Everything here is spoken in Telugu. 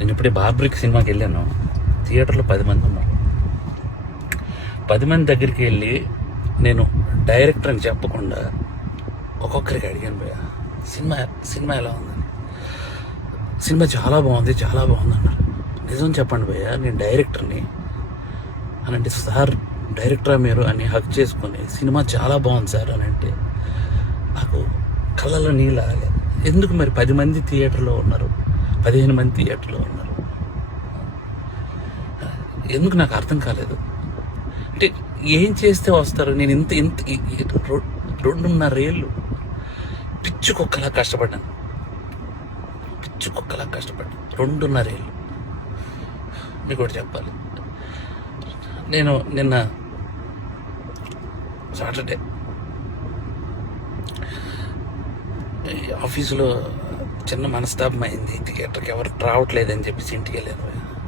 నేను ఇప్పుడే బార్బ్రిక్ సినిమాకి వెళ్ళాను. థియేటర్లో 10 మంది ఉన్నారు. 10 మంది దగ్గరికి వెళ్ళి నేను డైరెక్టర్ అని చెప్పకుండా ఒక్కొక్కరికి అడిగాను భయ్య, సినిమా ఎలా ఉందని. సినిమా చాలా బాగుంది అన్నారు. నిజం చెప్పండి భయ్య, నేను డైరెక్టర్ని అని అంటే, సార్ డైరెక్టరా మీరు అని హక్ చేసుకొని సినిమా చాలా బాగుంది సార్ అని అంటే నాకు కళ్ళలో నీళ్ళు ఆగలేదు. ఎందుకు మరి 10 మంది థియేటర్లో ఉన్నారు, 15 మంది థియేటర్లో ఉన్నారు, ఎందుకు నాకు అర్థం కాలేదు. అంటే ఏం చేస్తే వస్తారు? నేను ఇంత 2.5 ఏళ్ళు పిచ్చి కుక్కలా కష్టపడ్డాను. 2.5 ఏళ్ళు. మీకు ఒకటి చెప్పాలి, నేను నిన్న సాటర్డే ఆఫీసులో చిన్న మనస్తాపం అయింది. థియేటర్కి ఎవరు రావట్లేదని చెప్పేసి ఇంటికి వెళ్ళాను.